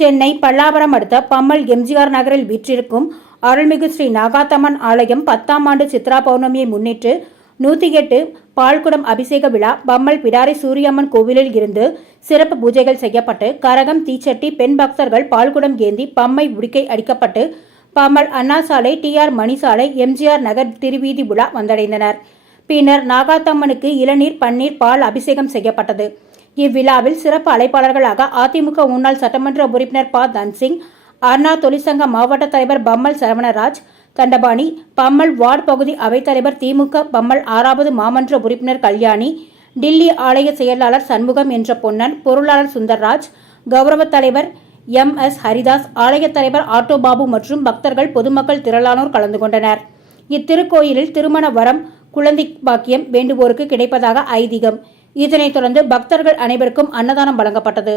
சென்னை பல்லாவரம் அடுத்த பம்மல் எம்ஜிஆர் நகரில் வீற்றிருக்கும் அருள்மிகு ஸ்ரீ நாகாத்தம்மன் ஆலயம் 10ஆம் ஆண்டு சித்ரா பௌர்ணமியை முன்னிட்டு 108 பால்குடம் அபிஷேக விழா பம்மல் பிடாரி சூரியம்மன் கோவிலில் இருந்து சிறப்பு பூஜைகள் செய்யப்பட்டு கரகம் தீச்சட்டி பெண் பக்தர்கள் பால்குடம் ஏந்தி பம்மை உடுக்கை அடிக்கப்பட்டு பம்மல் அண்ணா சாலை டிஆர் மணி சாலை எம்ஜிஆர் நகர் திருவீதி விழா வந்தடைந்தனர். பின்னர் நாகாத்தம்மனுக்கு இளநீர் பன்னீர் பால் அபிஷேகம் செய்யப்பட்டது. இவ்விழாவில் சிறப்பு அழைப்பாளர்களாக அதிமுக முன்னாள் சட்டமன்ற உறுப்பினர் ப. தன்சிங், அண்ணா தொழிற்சங்க மாவட்ட தலைவர் பம்மல் சரவணராஜ், தண்டபாணி, பம்மல் வார்டு பகுதி அவைத்தலைவர் திமுக பம்மல் 6வது மாமன்ற உறுப்பினர் கல்யாணி, டில்லி ஆலய செயலாளர் சண்முகம் என்ற பொன்னன், பொருளாளர் சுந்தர்ராஜ், கௌரவ தலைவர் MS ஹரிதாஸ், ஆலய தலைவர் ஆட்டோ பாபு மற்றும் பக்தர்கள் பொதுமக்கள் திரளானோர் கலந்து கொண்டனர். இத்திருக்கோயிலில் திருமண வரம், குழந்தை பாக்கியம் வேண்டுவோருக்கு கிடைப்பதாக ஐதீகம். இதனைத் தொடர்ந்து பக்தர்கள் அனைவருக்கும் அன்னதானம் வழங்கப்பட்டது.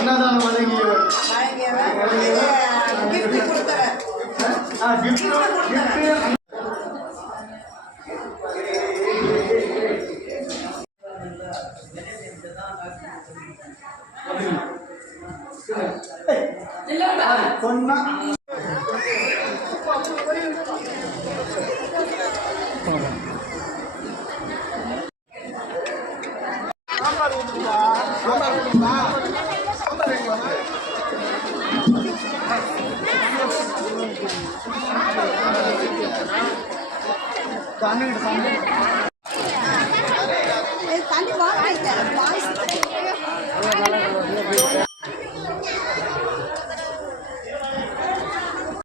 அன்னதானம் வழங்கியவர் பொண்ணா தண்ணி